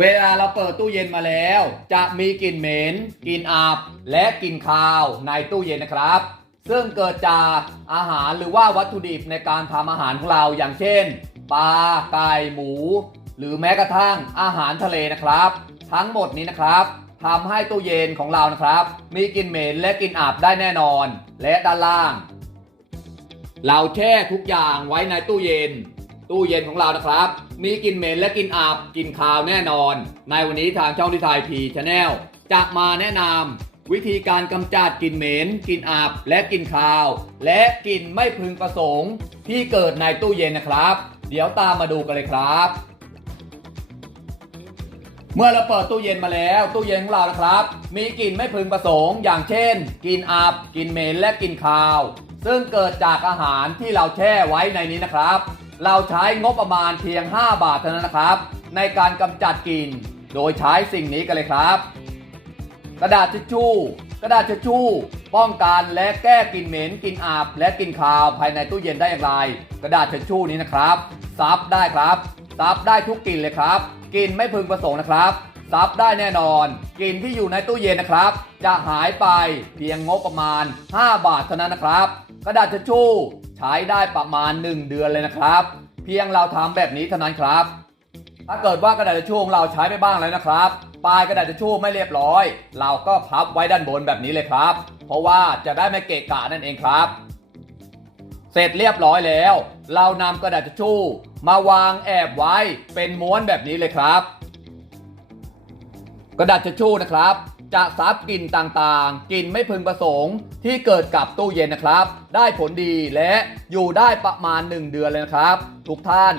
เวลาเราเปิดตู้เย็นมาแล้ว จะมีกลิ่นเหม็นกลิ่นอับและกลิ่นคาวในตู้เย็นนะครับ ซึ่งเกิดจากอาหารหรือว่าวัตถุดิบในการทำอาหารของเราอย่างเช่นปลาไก่หมู หรือแม้กระทั่งอาหารทะเลนะครับ ทั้งหมดนี้นะครับทำให้ตู้เย็นของเรานะครับ มีกลิ่นเหม็นและกลิ่นอับได้แน่นอน และด้านล่าง เราแช่ทุกอย่างไว้ในตู้เย็น ตู้เย็นของเรานะครับ มีกลิ่นเหม็นและกลิ่นอับกลิ่นคาวแน่นอน ในวันนี้ทางช่องที่ไทยพีชาแนลจะมาแนะนำวิธีการกำจัดกลิ่นเหม็นกลิ่นอับและกลิ่นคาว และกลิ่นไม่พึงประสงค์ ที่เกิดในตู้เย็นนะครับ เดี๋ยวตามมาดูกันเลยครับ เมื่อเราเปิดตู้เย็นมาแล้ว ตู้เย็นของเรานะครับ มีกลิ่นไม่พึงประสงค์ อย่างเช่นกลิ่นอับกลิ่นเหม็นและกลิ่นคาว ซึ่งเกิดจากอาหารที่เราแช่ไว้ในนี้นะครับ เราใช้งบประมาณเพียง 5 บาทเท่านั้นนะครับ ในการกำจัดกลิ่นโดยใช้สิ่งนี้กันเลยครับ กระดาษทิชชู่ กระดาษทิชชู่ ป้องกันและแก้กลิ่นเหม็นกลิ่นอับและกลิ่นคาวภายในตู้เย็นได้อย่างไร กระดาษทิชชู่นี้นะครับซับได้ครับซับได้ทุกกลิ่นเลยครับกลิ่นไม่พึงประสงค์นะครับซับได้แน่นอนกลิ่นที่อยู่ในตู้เย็นนะครับ จะหายไปเพียงงบประมาณ 5 บาทเท่านั้นนะครับ กระดาษทิชชู่ ใช้ได้ประมาณ 1 เดือนเลยนะครับ เพียงเราทำแบบนี้เท่านั้นครับ ถ้าเกิดว่ากระดาษทิชชู่ของเราใช้ไปบ้างแล้วนะครับปลายกระดาษทิชชู่ไม่เรียบร้อย เราก็พับไว้ด้านบนแบบนี้เลยครับ เพราะว่าจะได้ไม่เกะกะนั่นเองครับ เสร็จเรียบร้อยแล้ว เรานำกระดาษทิชชู่มาวางแอบไว้เป็นม้วนแบบนี้เลยครับ กระดาษทิชชู่นะครับ จะซับกลิ่นต่างๆ กลิ่นไม่พึงประสงค์ที่เกิดกับตู้เย็นนะครับ ได้ผลดีและอยู่ได้ประมาณ 1 เดือนเลยนะครับ ทุกท่าน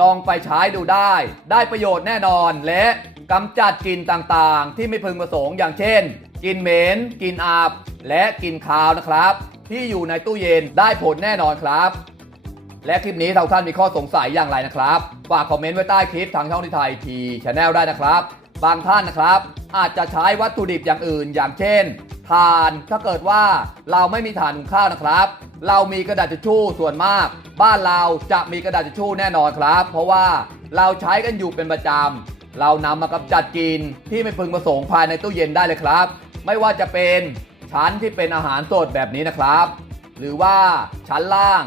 ลองไปใช้ดูได้ ได้ประโยชน์แน่นอนและกำจัดกลิ่นต่างๆ ที่ไม่พึงประสงค์อย่างเช่นกลิ่นเหม็นกลิ่นอับและกลิ่นคาวนะครับ ที่อยู่ในตู้เย็นได้ผลแน่นอนครับ และคลิปนี้ท่านมีข้อสงสัยอย่างไรนะครับฝากคอมเมนต์ไว้ใต้คลิปทางช่องที่ไทยทีชาแนลได้นะครับ บางท่านนะครับ อาจจะใช้วัตถุดิบอย่างอื่น อย่างเช่นถ่านถ้าเกิดว่าเราไม่มีถ่านหุงข้าวนะครับ เรามีกระดาษทิชชู่ส่วนมาก บ้านเราจะมีกระดาษทิชชู่แน่นอนครับ เพราะว่าเราใช้กันอยู่เป็นประจำเรานำมากำจัดกินที่ไม่พึงประสงค์ภายในตู้เย็นได้เลยครับ ไม่ว่าจะเป็นชั้นที่เป็นอาหารสดแบบนี้นะครับ หรือว่าชั้นล่าง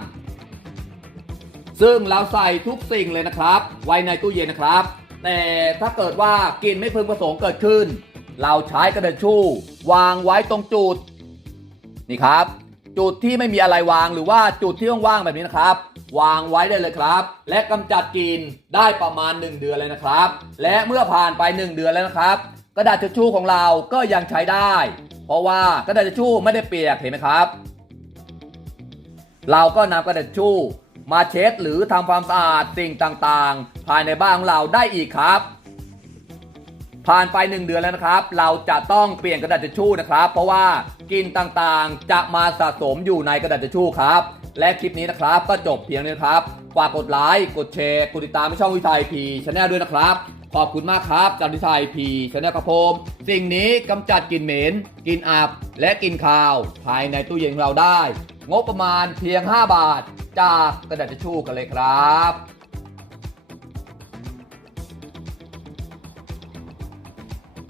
ซึ่งเราใส่ทุกสิ่งเลยนะครับ ไว้ในตู้เย็นนะครับ แต่ถ้าเกิดว่ากลิ่นไม่พึงประสงค์เกิดขึ้น เราใช้กระดาษชู่ วางไว้ตรงจุด นี่ครับ จุดที่ไม่มีอะไรวางหรือว่าจุดที่ว่างๆแบบนี้นะครับ วางไว้ได้เลยครับ และกำจัดกลิ่นได้ประมาณ 1 เดือนเลยนะครับ และเมื่อผ่านไป 1 เดือนแล้วนะครับ กระดาษทิชชู่ของเราก็ยังใช้ได้ เพราะว่ากระดาษทิชชู่ไม่ได้เปียกเห็นไหมครับ เราก็นำกระดาษทิชชู่ มาเช็ดหรือทำความสะอาดสิ่งต่างๆ ภายในบ้านของเราได้อีกครับ ผ่านไป 1 เดือนแล้วนะครับ เราจะต้องเปลี่ยนกระดาษทิชชู่นะครับ เพราะว่ากลิ่นต่างๆ จะมาสะสมอยู่ในกระดาษทิชชู่ครับ และคลิปนี้นะครับก็จบเพียงนี้ครับฝากกดไลค์กดแชร์กดติดตามช่องวิทัยพีชาแนลด้วยนะครับขอบคุณมากครับจากวิทัยพีชาแนลครับผมสิ่งนี้กำจัดกลิ่นเหม็นกลิ่นอับและกลิ่นคาว ภายในตู้เย็นของเราได้ งบประมาณเพียง 5 บาท จากกระดาษทิชชู่กันเลยครับ